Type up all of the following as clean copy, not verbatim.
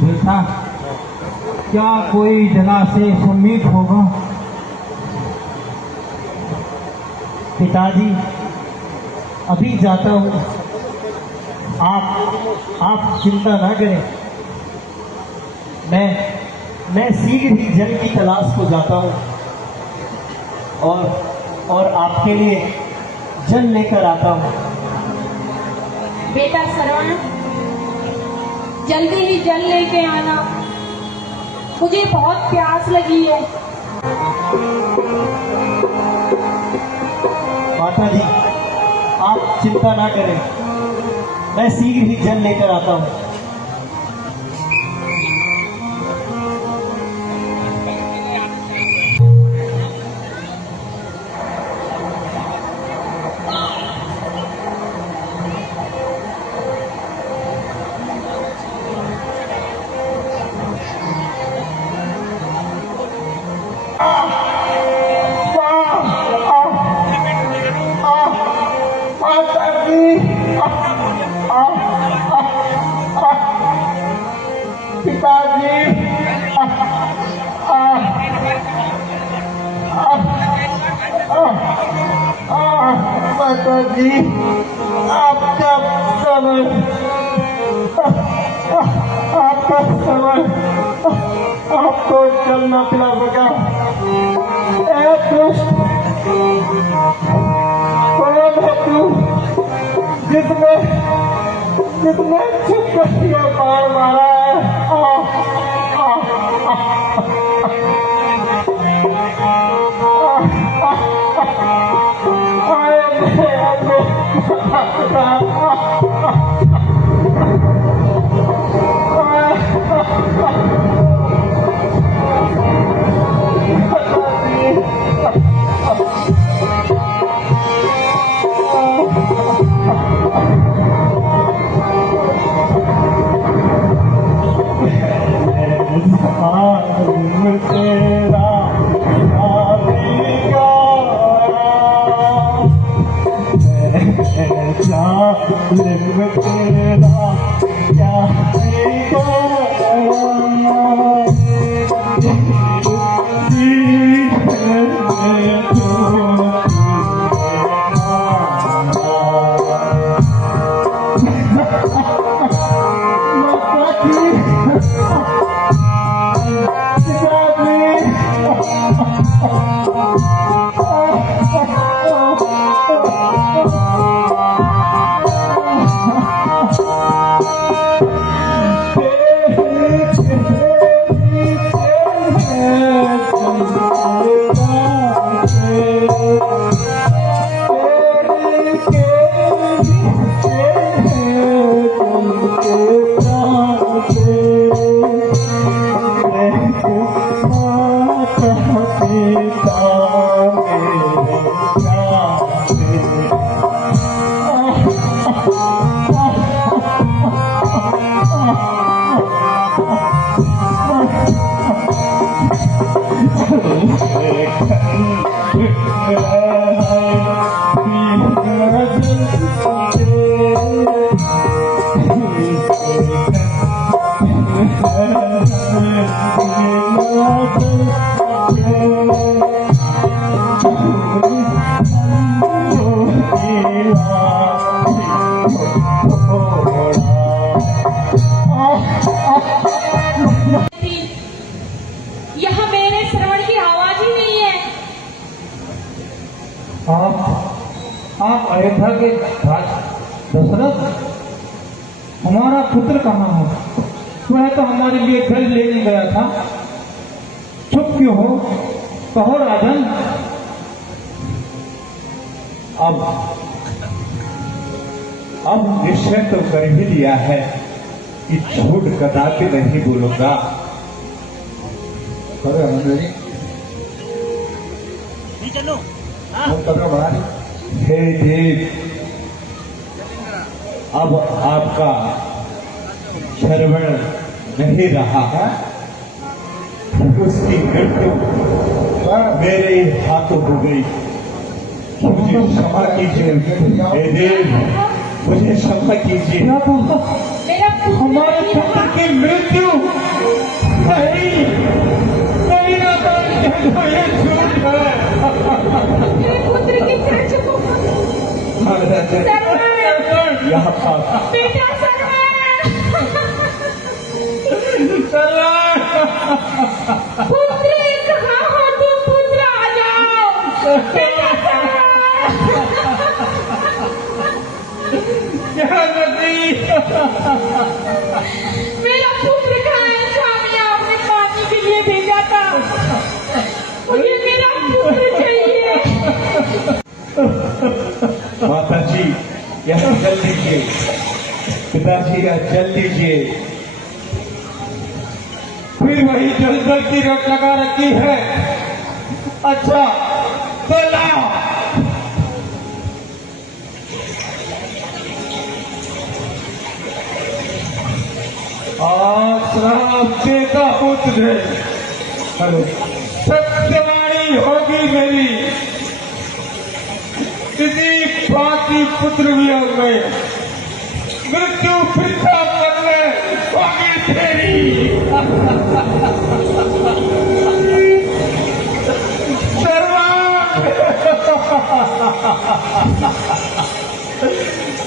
बेटा, क्या कोई जलाशय समीप होगा? पिताजी, अभी जाता हूँ। आप चिंता ना करें। मैं शीघ्र ही जल की तलाश को जाता हूँ और आपके लिए जल लेकर आता हूँ। बेटा श्रवण, जल्दी ही जल लेके आना, मुझे बहुत प्यास लगी है। माता जी, आप चिंता ना करें, मैं शीघ्र ही जल लेकर आता हूँ। माता जी, आपका समय आपको जल न पिला सका। कौन है तू जिसने छुप कर पार मारा यहाँ मेरे श्रवण की आवाज ही नहीं है। आप अयोध्या के दशरथ, हमारा पुत्र कहाँ है? वह तो हमारे लिए जल लेने गया था। चुप क्यों हो? कहो राजन। अब निश्चय तो कर ही लिया है कि झूठ कदापि नहीं बोलूंगा। हे देव, अब आपका श्रवण नहीं रहा है। उसकी मृत्यु मेरे हाथों हो गई। मुझे क्षमा कीजिए हे देव, मुझे क्षमा कीजिए। हमारे पुत्र की मृत्यु सरवण यहाँ पास बेटा सरवण पुत्र कहाँ हो तुम पुत्र आ जाओ बेटा सरवण क्या नदी मेरा पुत्र कहाँ है स्वामी आपने पानी के लिए भेजा था मुझे मेरा पुत्र चाहिए माता जी यहाँ जल दीजिए, पिताजी यहाँ जल दीजिए। फिर वही जलदल की रट लगा रखी है। अच्छा तो लाओ। आज श्राप देता हूँ तुझे, हेलो, सत्यवाणी होगी मेरी, किसी बाकी पुत्र भी हो गए, मृत्यु फिरता करने होगी तेरी। सर्वांग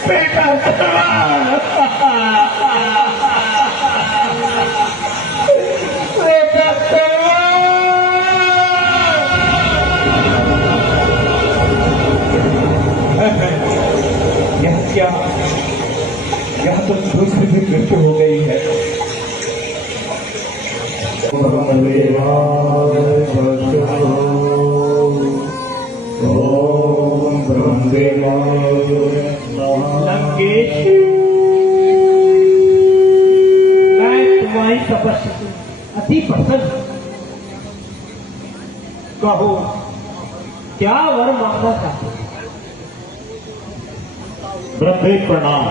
बेटा सर्वांग बेटा सर्वांग यह क्या, यह तो दूसरी भी मृत्यु हो गई है। लंकेश, मैं तुम्हारी तपस्या से अति प्रसन्न हूं। कहो क्या वर मांगना चाहते हो? ब्रह्मे प्रणाम।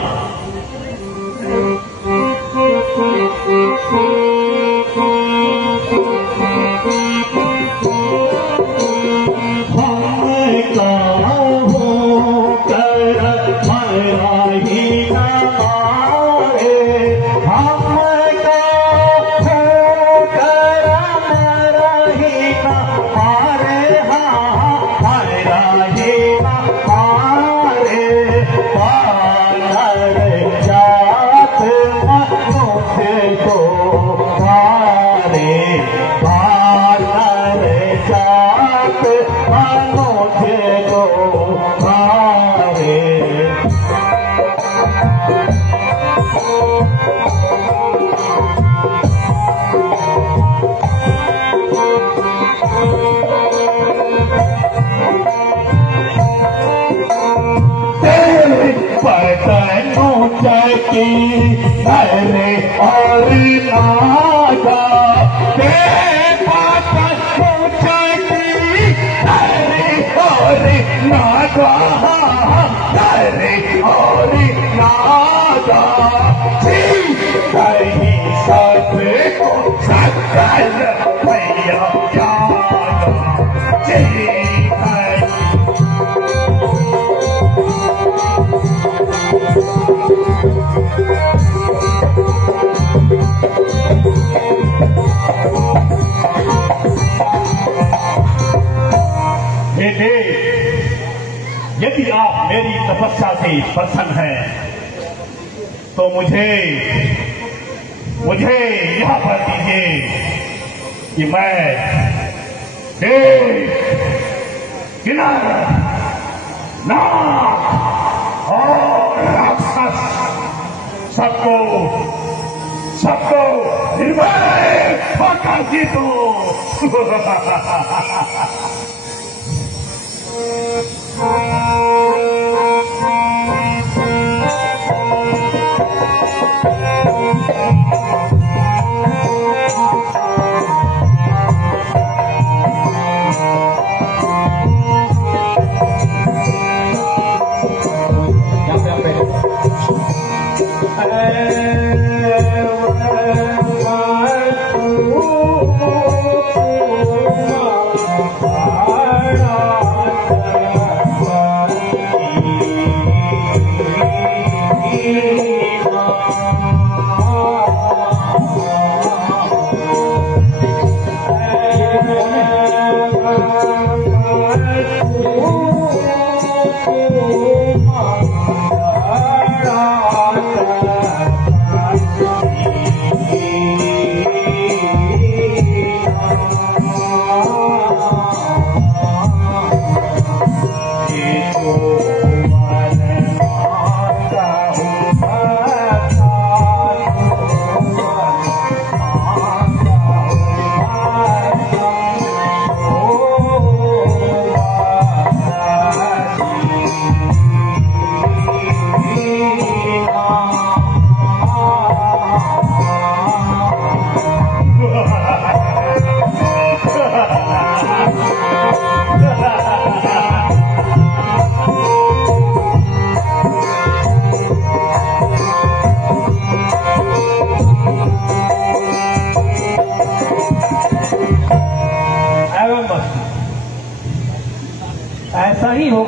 अरे और नागा अरे और नागा, अरे और नागा कहीं सब को सकल भैया यदि आप मेरी तपस्या से प्रसन्न हैं तो मुझे यह वर दीजिए कि मैं देव, किन्नर, नाग और राक्षस सबको निर्भय होकर जीतूं।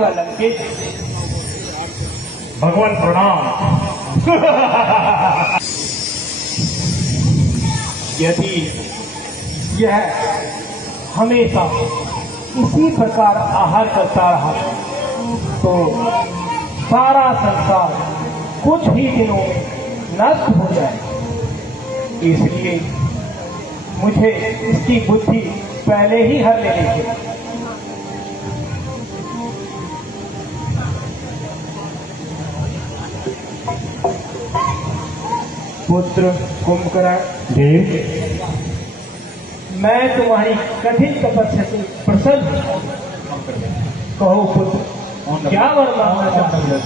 होगा लंकेश। भगवान प्रणाम। यदि यह हमेशा इसी प्रकार आहार करता रहा तो सारा संसार कुछ ही दिनों में नष्ट हो जाए। इसलिए मुझे इसकी बुद्धि पहले ही हर लेनी थी। पुत्र कुंभकर्ण, देव, मैं तुम्हारी कठिन तपस्या से प्रसन्न हूं। कहो पुत्र, क्या वर मांगना चाहते हो?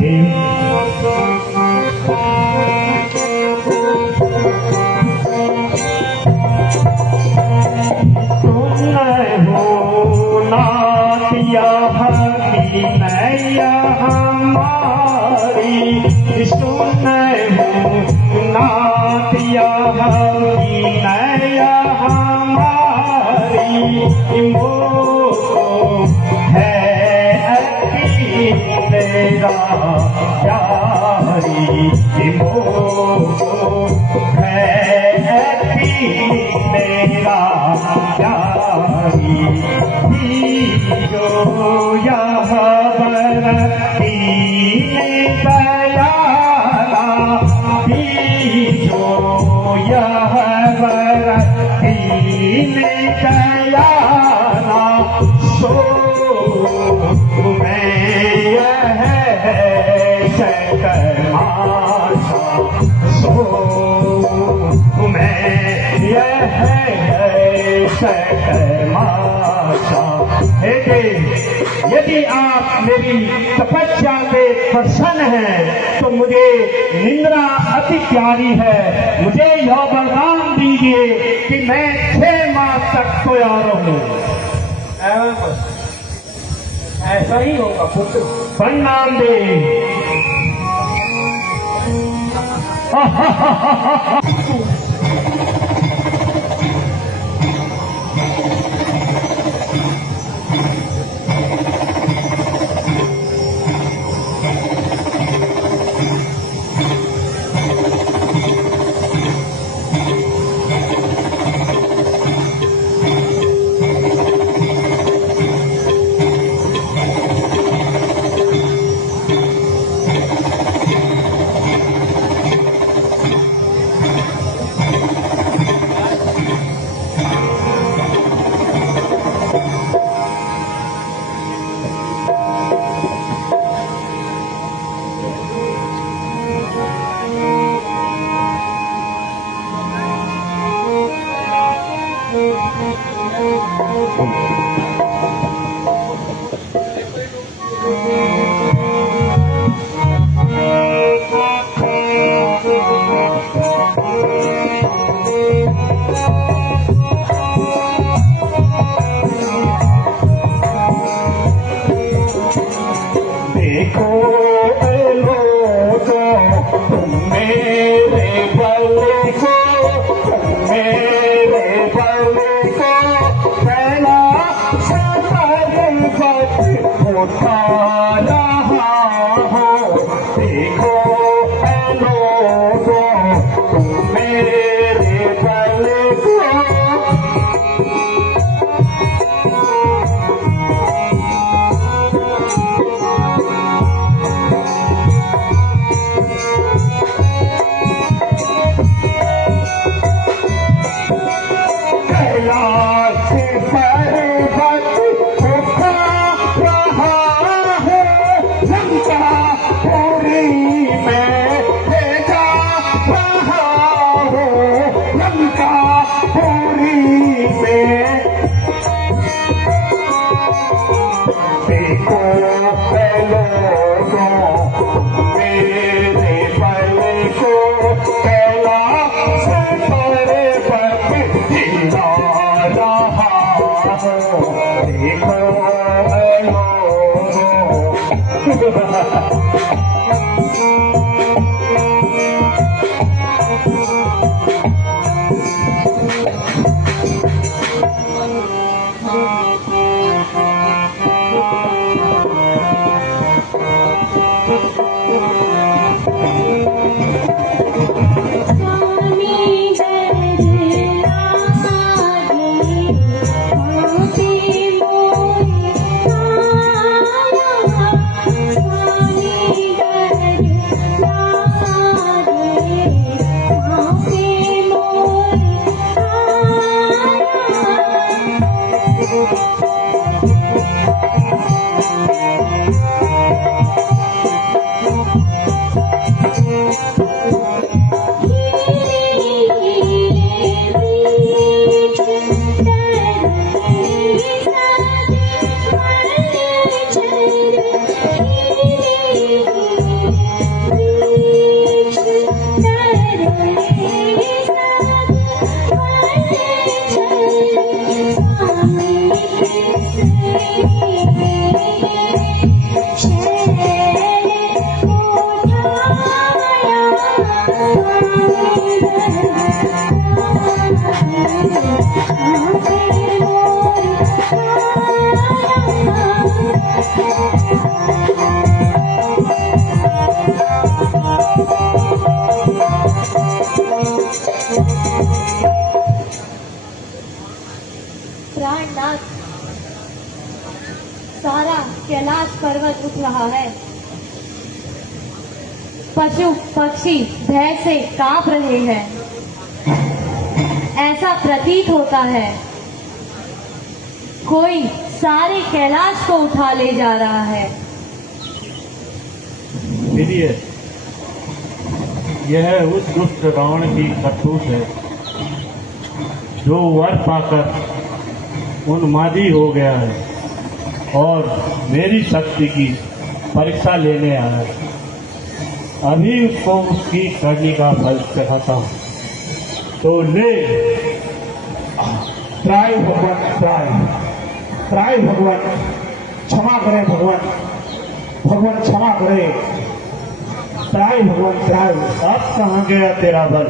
देव, नातिया हमारी सुन हो नातिया हमारी मोको है तेरा प्यारी मोको है मेरा प्यारी जो यह बरती दयाला जो यह बरती दयाला सो मैं यह शकर माशा सो मैं यह शकर माशा। यदि आप मेरी तपस्या से प्रसन्न हैं तो मुझे निंद्रा अति प्यारी है। मुझे यह वरदान दीजिए कि मैं 6 मास तक सोया रहूं। ऐसा ही होगा पुत्र। प्रणाम देव। प्राणनाथ, सारा कैलाश पर्वत उठ रहा है। पशु पक्षी भय से कांप रहे हैं। ऐसा प्रतीत होता है कोई सारे कैलाश को उठा ले जा रहा है। प्रिय, यह उस दुष्ट रावण की करतूत है जो वर पाकर उन्मादी हो गया है और मेरी शक्ति की परीक्षा लेने आया है। अभी उसको उसकी करनी का फल चढ़ाता हूँ। तो ले त्राय भगवान, त्राय भगवान, क्षमा करे भगवान, भगवान क्षमा करे। त्राय भगवान, त्राय। अब कहाँ गया तेरा बल?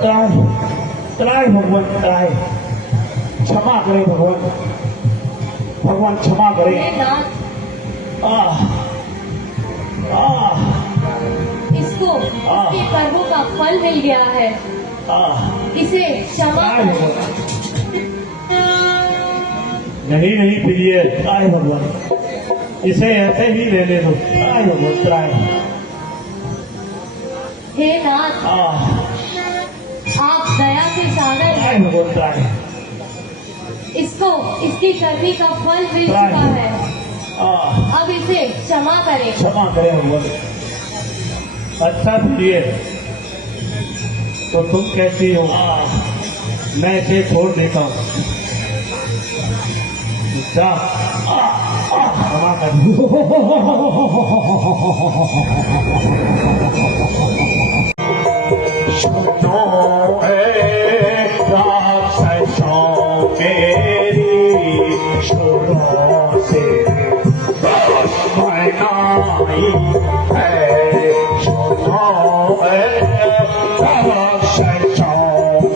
त्राय भगवान, त्राय। क्षमा करे भगवान, भगवान क्षमा करे। हे नाथ, आह, आह, इसको इसके कर्मों का फल मिल गया है। आह। इसे क्षमा त्राय करें। भगवान, नहीं प्रिय, त्राय भगवान, इसे ऐसे ही लेने दो। त्राय भगवान, त्राय। हे नाथ, आह, आप दया के सागर त्राय हैं। भगवान, त्राय। इसको इसकी करनी का फल मिल चुका है। आह, अब इसे क्षमा करें। क्षमा करे भगवान। अच्छा प्रिय, तो तुम कैसी हो? आह, मैं इसे छोड़ देता हूँ। जा, क्षमा कर। सुनो राक्षसों मेरी शुरू से दुश्मनाई है। सुनो राक्षसों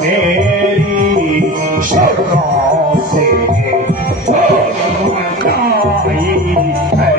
मेरी शुरू से दुश्मनाई है।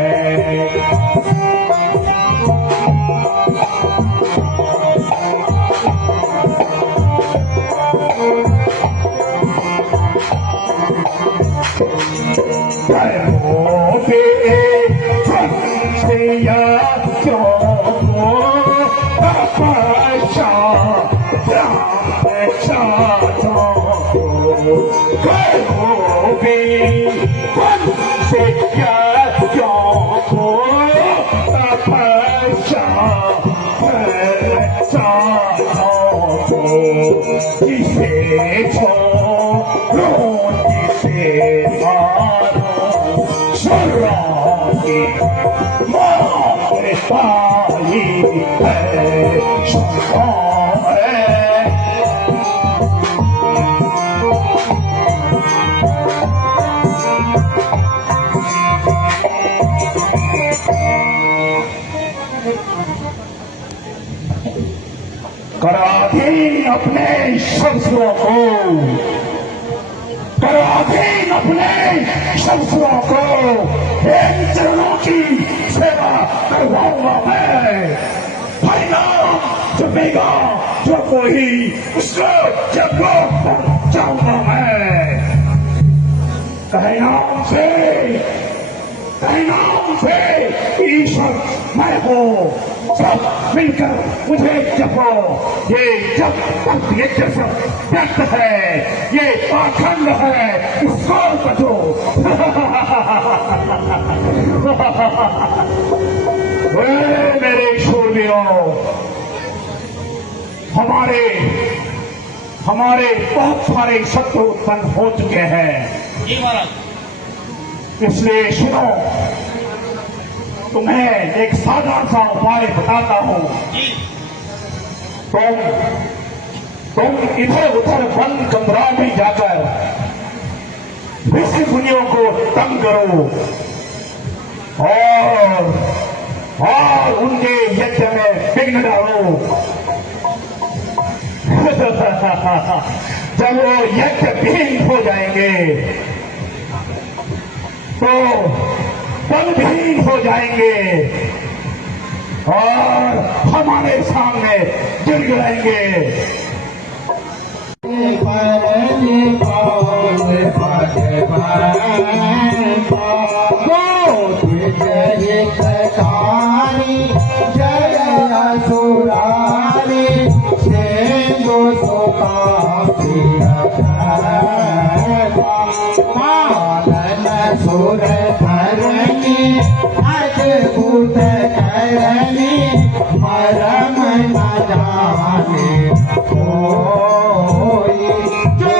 जिसे छोड़ो जिसे मारो शराबी मार पाई है। शराब है कराधीन अपने शस्त्रों को, कराधीन अपने शस्त्रों को इन चरणों की सेवा करवाऊंगा मैं। परिणाम जमेगा जो कोई उसको जगह पहुंचाऊंगा मैं। कहनाम से ईश्वर मैं हूँ। सब मिलकर मुझे जपो। ये जप तक ये जप व्यक्त है, ये पाखंड है, इसको बचो। मेरे शूरवीरों, हमारे बहुत सारे शत्रु उत्पन्न हो चुके हैं। जी महाराज। इसलिए सुनो, तुम्हें एक साधारण सा उपाय बताता हूँ। तुम इधर उधर बंद कमरा में जाकर ऋषि मुनियों को तंग करो और उनके यज्ञ में विघ्न डालो। जब वो यज्ञ हो जाएंगे तो बलहीन हो जाएंगे और हमारे सामने गिड़गिड़ाएंगे। सुर धरणी अद्भुत करणी मरम न जाने कोई जो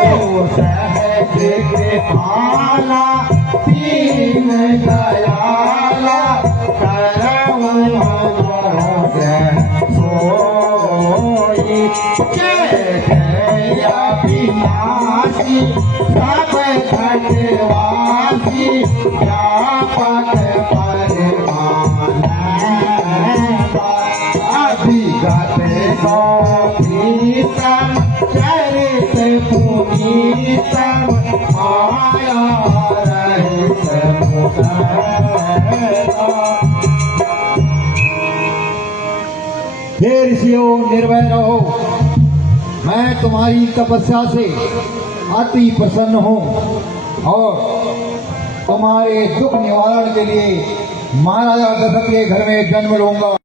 सहज कृपाला दीन दयाला करम मनोग्रह सोई जय जय अविनाशी सब खंडवासी व्यापक परमान अभिगत गौरीतम चरित पुनीतम माया रहित हे ऋषियों, निर्भय रहो। मैं तुम्हारी तपस्या से अति प्रसन्न हूँ और तुम्हारे दुख निवारण के लिए महाराजा दशरथ के घर में जन्म लूंगा।